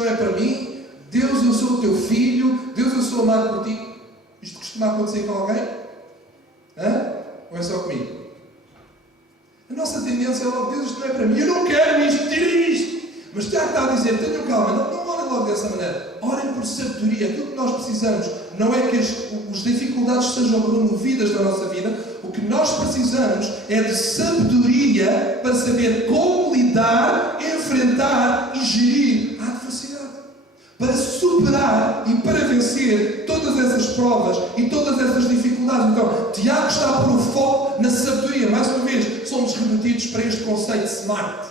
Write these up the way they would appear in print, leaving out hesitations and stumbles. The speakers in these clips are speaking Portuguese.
não é para mim. Deus, eu sou o teu filho. Deus, eu sou amado por ti. Isto costuma acontecer com alguém? Hã? Ou é só comigo? A nossa tendência é logo, Deus, isto não é para mim. Eu não quero isto, tira isto. Mas Tiago está a dizer, tenham calma, não orem logo dessa maneira. Orem por sabedoria. Aquilo que nós precisamos não é que as dificuldades sejam removidas da nossa vida. O que nós precisamos é de sabedoria para saber como lidar, enfrentar e gerir a adversidade. Para superar e para vencer todas essas provas e todas essas dificuldades. Então, Tiago está a pôr o foco na sabedoria. Mais uma vez, somos remetidos para este conceito SMART.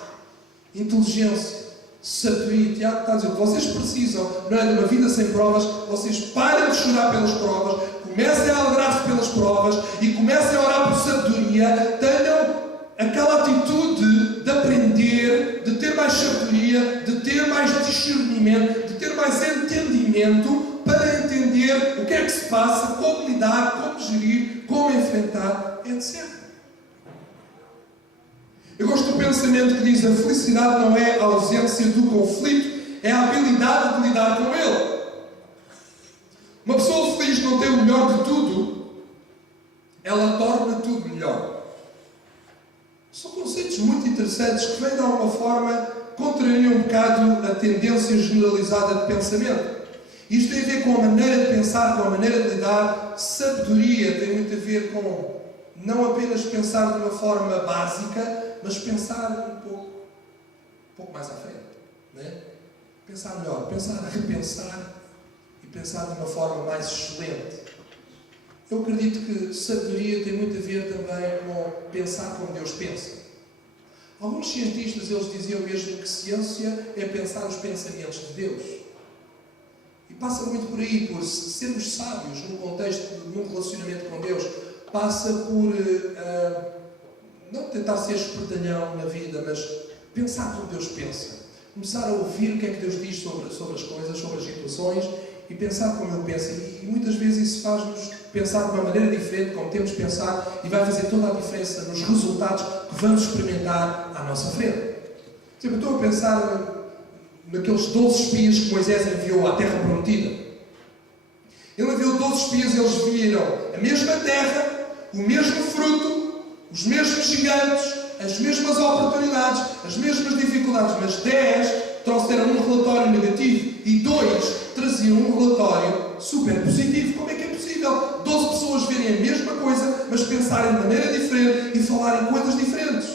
Inteligência. Sabedoria. Tiago está a dizer, vocês precisam, não é de uma vida sem provas, vocês parem de chorar pelas provas, comecem a alegrar-se pelas provas e comecem a orar por sabedoria, tenham aquela atitude de aprender, de ter mais sabedoria, de ter mais discernimento, de ter mais entendimento para entender o que é que se passa, como lidar, como gerir, como enfrentar, etc. Eu gosto do pensamento que diz: a felicidade não é a ausência do conflito, é a habilidade de lidar com ele. Uma pessoa feliz não tem o melhor de tudo, ela torna tudo melhor. São conceitos muito interessantes que vêm de alguma forma contrariam um bocado a tendência generalizada de pensamento. Isto tem a ver com a maneira de pensar, com a maneira de lidar. Sabedoria tem muito a ver com não apenas pensar de uma forma básica, mas pensar um pouco mais à frente. Não é? Pensar melhor, pensar, repensar e pensar de uma forma mais excelente. Eu acredito que sabedoria tem muito a ver também com pensar como Deus pensa. Alguns cientistas, eles diziam mesmo que ciência é pensar os pensamentos de Deus. E passa muito por aí, por sermos sábios no contexto de um relacionamento com Deus. Passa por não tentar ser espertalhão na vida, mas pensar como Deus pensa. Começar a ouvir o que é que Deus diz sobre as coisas, sobre as situações, e pensar como Ele pensa. E muitas vezes isso faz-nos pensar de uma maneira diferente, como temos de pensar, e vai fazer toda a diferença nos resultados que vamos experimentar à nossa frente. Eu estou a pensar naqueles 12 espias que Moisés enviou à Terra Prometida. Ele enviou 12 espias, eles viram a mesma terra, o mesmo fruto, os mesmos gigantes, as mesmas oportunidades, as mesmas dificuldades, mas 10 trouxeram um relatório negativo e 2 traziam um relatório super positivo. Como é que é possível 12 pessoas verem a mesma coisa, mas pensarem de maneira diferente e falarem coisas diferentes?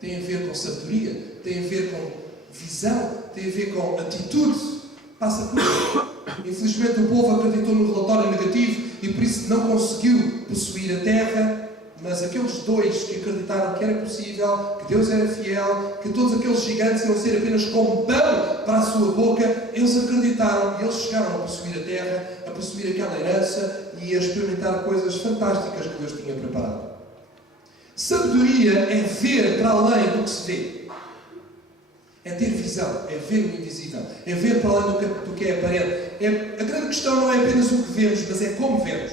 Tem a ver com sabedoria, tem a ver com visão, tem a ver com atitude. Passa por isso. Infelizmente o povo acreditou no relatório negativo e por isso não conseguiu possuir a terra. Mas aqueles 2 que acreditaram que era possível, que Deus era fiel, que todos aqueles gigantes iam ser apenas como pão para a sua boca, eles acreditaram e eles chegaram a possuir a terra, a possuir aquela herança e a experimentar coisas fantásticas que Deus tinha preparado. Sabedoria é ver para além do que se vê. É ter visão, é ver o invisível, é ver para além do que é aparente. A grande questão não é apenas o que vemos, mas é como vemos.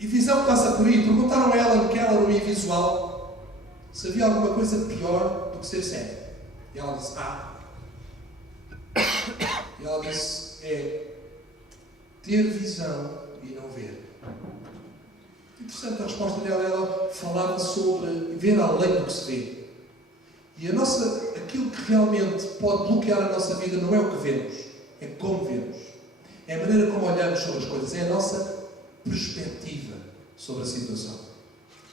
E visão passa por aí. Perguntaram a ela, que ela não ia visual, se havia alguma coisa pior do que ser cego. E ela disse, E ela disse, é ter visão e não ver. Interessante a resposta dela. Ela falava sobre ver além do que se vê. E aquilo que realmente pode bloquear a nossa vida não é o que vemos, é como vemos. É a maneira como olhamos sobre as coisas, é a nossa perspectiva sobre a situação.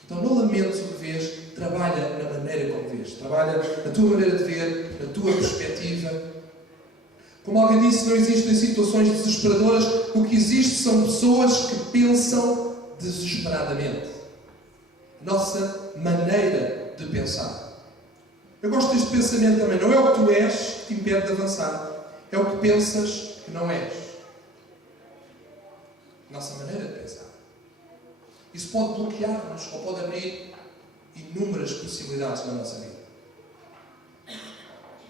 Então não lamentes o que vês, trabalha na maneira como vês, trabalha na tua maneira de ver, na tua perspectiva. Como alguém disse, não existem situações desesperadoras, o que existe são pessoas que pensam desesperadamente. Nossa maneira de pensar. Eu gosto deste pensamento também. Não é o que tu és que te impede de avançar, é o que pensas que não és. Nossa maneira de pensar. Isso pode bloquear-nos ou pode abrir inúmeras possibilidades na nossa vida.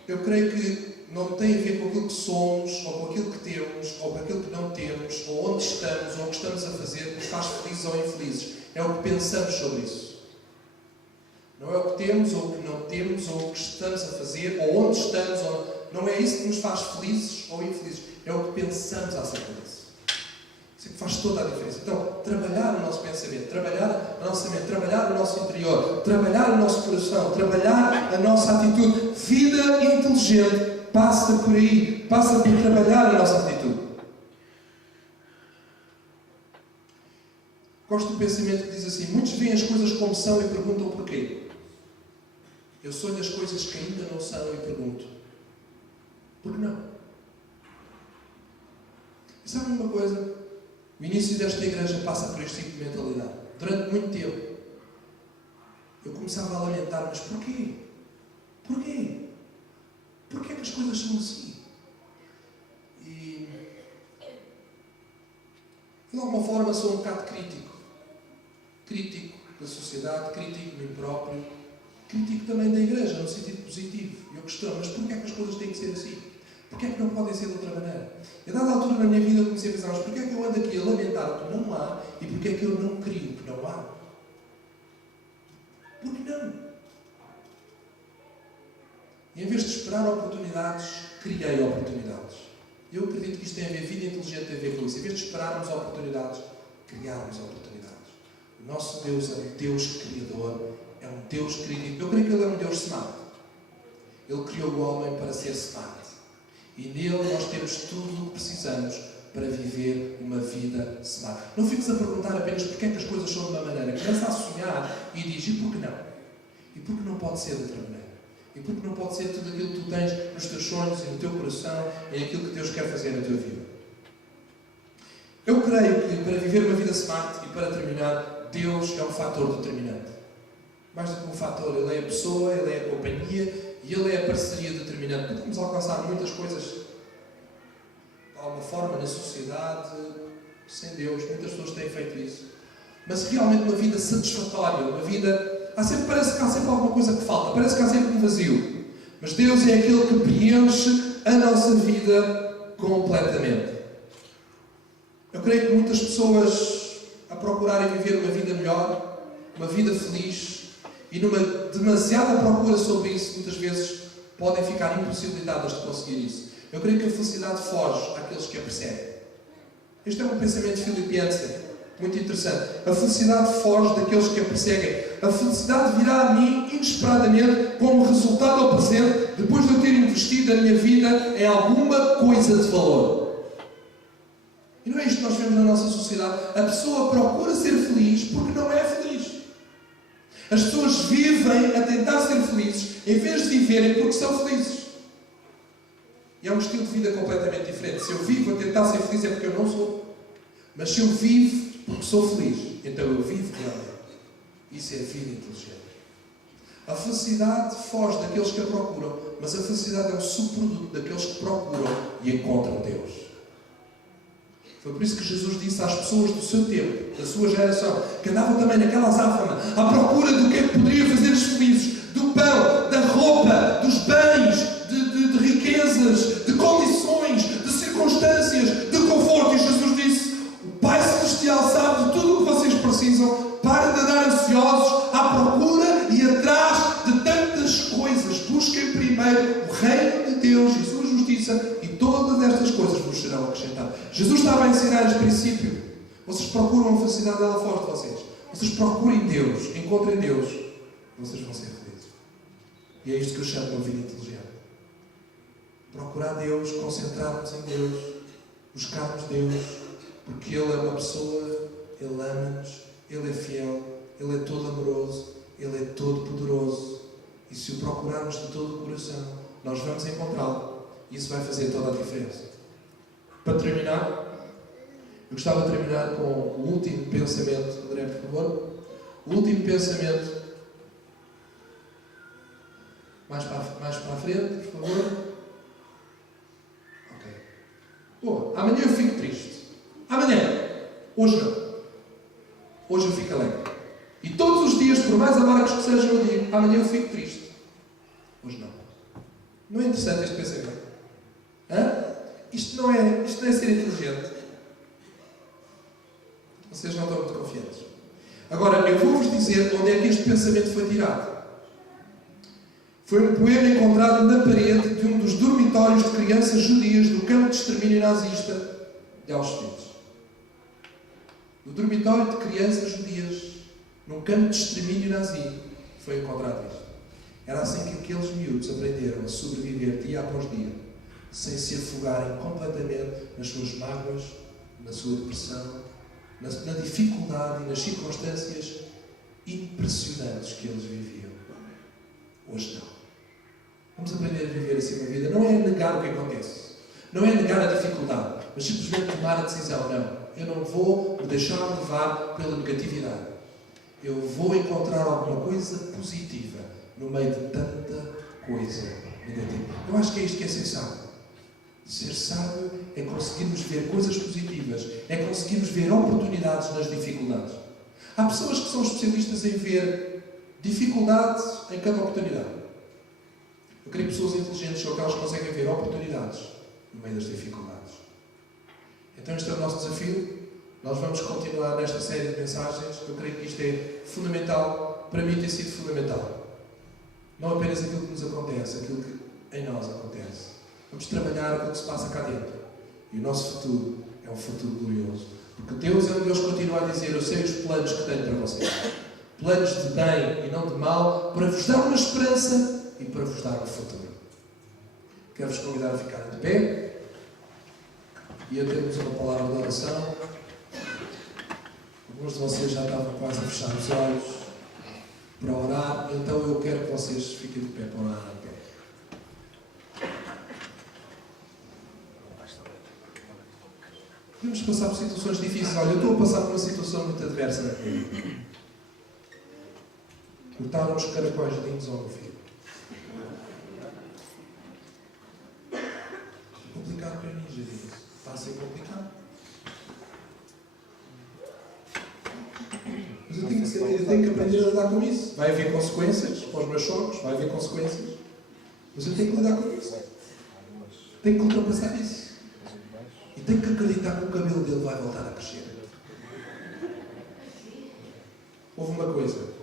Eu creio que não tem a ver com aquilo que somos, ou com aquilo que temos, ou com aquilo que não temos, ou onde estamos, ou o que estamos a fazer, que nos faz felizes ou infelizes. É o que pensamos sobre isso. Não é o que temos ou o que não temos, ou o que estamos a fazer, ou onde estamos, não é isso que nos faz felizes ou infelizes. É o que pensamos acerca disso. Isso é que faz toda a diferença. Então, trabalhar o nosso pensamento, trabalhar a nossa mente, trabalhar o nosso interior, trabalhar o nosso coração, trabalhar a nossa atitude. Vida inteligente passa por aí, passa por trabalhar a nossa atitude. Gosto do pensamento que diz assim: muitos veem as coisas como são e perguntam porquê. Eu sonho as coisas que ainda não são e pergunto: por que não? E sabe uma coisa? O início desta igreja passa por este tipo de mentalidade. Durante muito tempo, eu começava a lamentar: mas porquê? Porquê? Porquê é que as coisas são assim? E de alguma forma sou um bocado crítico. Crítico da sociedade, crítico de mim próprio, crítico também da igreja, no sentido positivo. E eu questiono: mas porquê é que as coisas têm que ser assim? Porquê é que não podem ser de outra maneira? E a dada altura na minha vida eu comecei a pensar: mas porquê é que eu ando aqui a lamentar o que não há e porquê é que eu não crio o que não há? Por que não? E em vez de esperar oportunidades, criei oportunidades. Eu acredito que isto tem a ver, vida inteligente tem a ver com isso. Em vez de esperarmos oportunidades, criarmos oportunidades. O nosso Deus é um Deus criador, é um Deus crítico. Eu creio que Ele é um Deus smart. Ele criou o homem para ser smart. E nele nós temos tudo o que precisamos para viver uma vida smart. Não fiques a perguntar apenas porque é que as coisas são de uma maneira. Começa a sonhar e diz: e por que não? E por que não pode ser de outra maneira? E por que não pode ser tudo aquilo que tu tens nos teus sonhos e no teu coração e aquilo que Deus quer fazer na tua vida? Eu creio que para viver uma vida smart, e para terminar, Deus é um fator determinante. Mais do que um fator, Ele é a pessoa, Ele é a companhia e Ele é a parceria determinante. Podemos alcançar muitas coisas de alguma forma na sociedade sem Deus. Muitas pessoas têm feito isso. Mas realmente uma vida satisfatória, uma vida... parece que há sempre alguma coisa que falta, parece que há sempre um vazio. Mas Deus é aquele que preenche a nossa vida completamente. Eu creio que muitas pessoas, a procurarem viver uma vida melhor, uma vida feliz, e numa demasiada procura sobre isso, muitas vezes podem ficar impossibilitadas de conseguir isso. Eu creio que a felicidade foge àqueles que a perseguem. Este é um pensamento filipense muito interessante. A felicidade foge daqueles que a perseguem. A felicidade virá a mim inesperadamente como resultado ao presente, depois de eu ter investido a minha vida em alguma coisa de valor. E não é isto que nós vemos na nossa sociedade. A pessoa procura ser feliz porque não é feliz. As pessoas vivem a tentar ser felizes em vez de viverem porque são felizes. E é um estilo de vida completamente diferente. Se eu vivo a tentar ser feliz é porque eu não sou. Mas se eu vivo porque sou feliz, então eu vivo realmente. Isso é vida inteligente. A felicidade foge daqueles que a procuram, mas a felicidade é um subproduto daqueles que procuram e encontram Deus. Foi por isso que Jesus disse às pessoas do seu tempo, da sua geração, que andavam também naquela azáfama, à procura do que é que poderia fazer-os felizes, do pão, da roupa, dos bens, de riquezas, de condições, de circunstâncias, de conforto. E Jesus disse: o Pai Celestial sabe de tudo o que vocês precisam. Parem de andar ansiosos à procura e atrás de tantas coisas. Busquem primeiro o reino de Deus e a sua justiça, e todas estas coisas vos serão acrescentadas. Jesus estava a ensinar este princípio. Vocês procuram a felicidade, ela foge de vocês. Vocês procurem Deus, encontrem Deus, vocês vão ser felizes. E é isto que eu chamo de uma vida inteligente. Procurar Deus, concentrarmos em Deus, buscarmos Deus, porque Ele é uma pessoa, Ele ama-nos, Ele é fiel, Ele é todo amoroso, Ele é todo poderoso. E se o procurarmos de todo o coração, nós vamos encontrá-lo. E isso vai fazer toda a diferença. Para terminar, eu gostava de terminar com o último pensamento. André, por favor. O último pensamento. Mais para a frente, por favor. Ok. Boa. Amanhã eu fico triste. Amanhã. Hoje não. Hoje eu fico alegre. E todos os dias, por mais amargos que sejam, eu digo: amanhã eu fico triste. Hoje não. Não é interessante este pensamento? Hã? Isto não é ser inteligente. Vocês não estão muito confiantes. Agora, eu vou-vos dizer onde é que este pensamento foi tirado. Foi um poema encontrado na parede de um dos dormitórios de crianças judias do campo de extermínio nazista de Auschwitz. No dormitório de crianças judias, num campo de extermínio nazi, foi encontrado isto. Era assim que aqueles miúdos aprenderam a sobreviver dia após dia, sem se afogarem completamente nas suas mágoas, na sua depressão, na dificuldade e nas circunstâncias impressionantes que eles viviam. Hoje não. Vamos aprender a viver assim uma vida. Não é negar o que acontece. Não é negar a dificuldade, mas simplesmente tomar a decisão. Não. Eu não vou me deixar levar pela negatividade. Eu vou encontrar alguma coisa positiva no meio de tanta coisa negativa. Eu acho que é isto que é ser sábio. Ser sábio é conseguirmos ver coisas positivas, é conseguirmos ver oportunidades nas dificuldades. Há pessoas que são especialistas em ver dificuldades em cada oportunidade. Eu creio que pessoas inteligentes são aquelas que conseguem ver oportunidades no meio das dificuldades. Então este é o nosso desafio. Nós vamos continuar nesta série de mensagens. Eu creio que isto é fundamental. Para mim tem sido fundamental. Não apenas aquilo que nos acontece, aquilo que em nós acontece. Vamos trabalhar aquilo que se passa cá dentro. E o nosso futuro é um futuro glorioso. Porque Deus é um Deus que continua a dizer: eu sei os planos que tenho para vocês. Planos de bem e não de mal, para vos dar uma esperança e para vos dar um futuro. Quero-vos convidar a ficarem de pé e a termos uma palavra de oração. Alguns de vocês já estavam quase a fechar os olhos para orar, então eu quero que vocês fiquem de pé para orar em pé. Podemos passar por situações difíceis. Olha, eu estou a passar por uma situação muito adversa na vida. Cortaram os caracóis lindos ao meu filho. Complicado para mim, já disse. Está a ser complicado. Mas eu tenho que aprender a lidar com isso. Vai haver consequências para os meus sogros, vai haver consequências. Mas eu tenho que lidar com isso. Tenho que ultrapassar isso. E tenho que acreditar que o cabelo dele vai voltar a crescer. Houve uma coisa.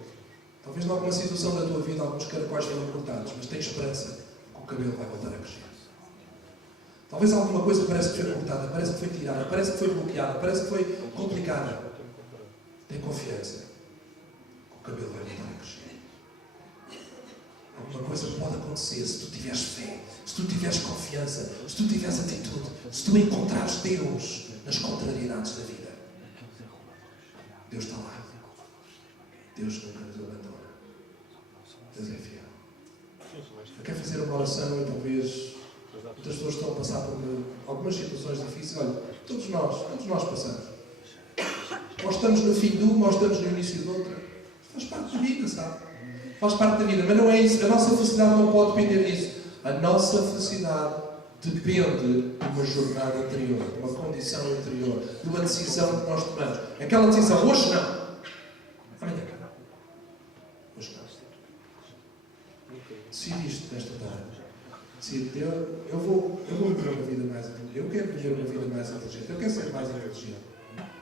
Talvez em alguma situação da tua vida alguns caracóis foram cortados, mas tens esperança que o cabelo vai voltar a crescer. Talvez alguma coisa parece que foi cortada, parece que foi tirada, parece que foi bloqueada, parece que foi complicada. Tem confiança que o cabelo vai voltar a crescer. Alguma coisa pode acontecer se tu tiveres fé, se tu tiveres confiança, se tu tiveres atitude, se tu encontrares Deus nas contrariedades da vida. Deus está lá. Deus nunca nos abandona. Deus é fiel. Eu quero fazer uma oração e talvez outras pessoas estão a passar por algumas situações difíceis. Olha, todos nós passamos. Ou estamos no fim de uma, ou estamos no início de outra. Faz parte da vida, sabe? Faz parte da vida, mas não é isso. A nossa felicidade não pode depender disso. A nossa felicidade depende de uma jornada interior, de uma condição interior, de uma decisão que nós tomamos. Aquela decisão, hoje não. Amanhã. Hoje não. Decide isto nesta tarde. Decide, eu vou viver uma vida mais inteligente. Eu quero viver uma vida mais inteligente. Eu quero ser mais inteligente.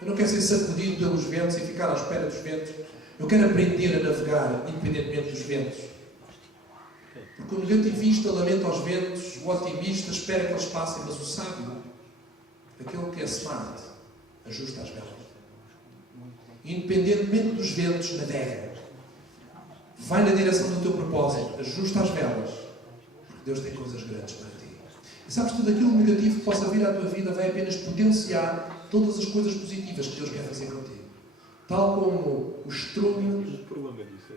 Eu não quero ser sacudido pelos ventos e ficar à espera dos ventos. Eu quero aprender a navegar independentemente dos ventos. Porque o negativista lamenta aos ventos, o otimista espera que eles passem, mas o sábio, aquele que é smart, ajusta as velas. Independentemente dos ventos, navega. Vai na direção do teu propósito, ajusta as velas. Porque Deus tem coisas grandes para ti. E sabes, tudo aquilo negativo que possa vir à tua vida vai apenas potenciar todas as coisas positivas que Deus quer fazer contigo. Tal como o estrume,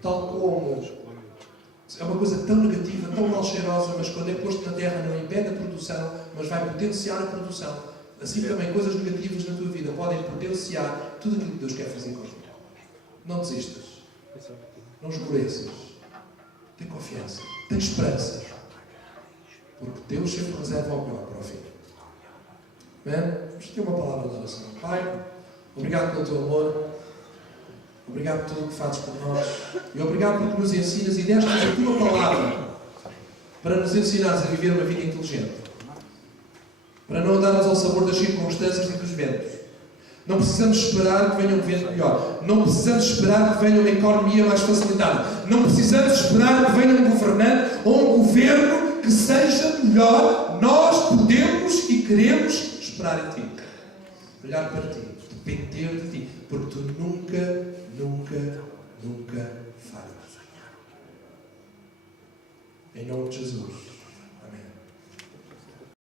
tal como é uma coisa tão negativa, tão mal cheirosa, mas quando é posto na terra não impede a produção, mas vai potenciar a produção. Assim também coisas negativas na tua vida podem potenciar tudo aquilo que Deus quer fazer contigo. Não desistas. Não esmoreças. Tem confiança. Tem esperança. Porque Deus sempre reserva o melhor para o fim. Amém? Vamos ter uma palavra de oração. Pai, obrigado pelo teu amor. Obrigado por tudo o que fazes por nós. E obrigado porque nos ensinas e deste-nos a tua palavra para nos ensinares a viver uma vida inteligente. Para não andarmos ao sabor das circunstâncias e dos ventos. Não precisamos esperar que venha um vento melhor. Não precisamos esperar que venha uma economia mais facilitada. Não precisamos esperar que venha um governante ou um governo que seja melhor, nós podemos e queremos esperar em Ti. Olhar para Ti, depender de Ti, porque Tu nunca, nunca, nunca falhas. Em nome de Jesus.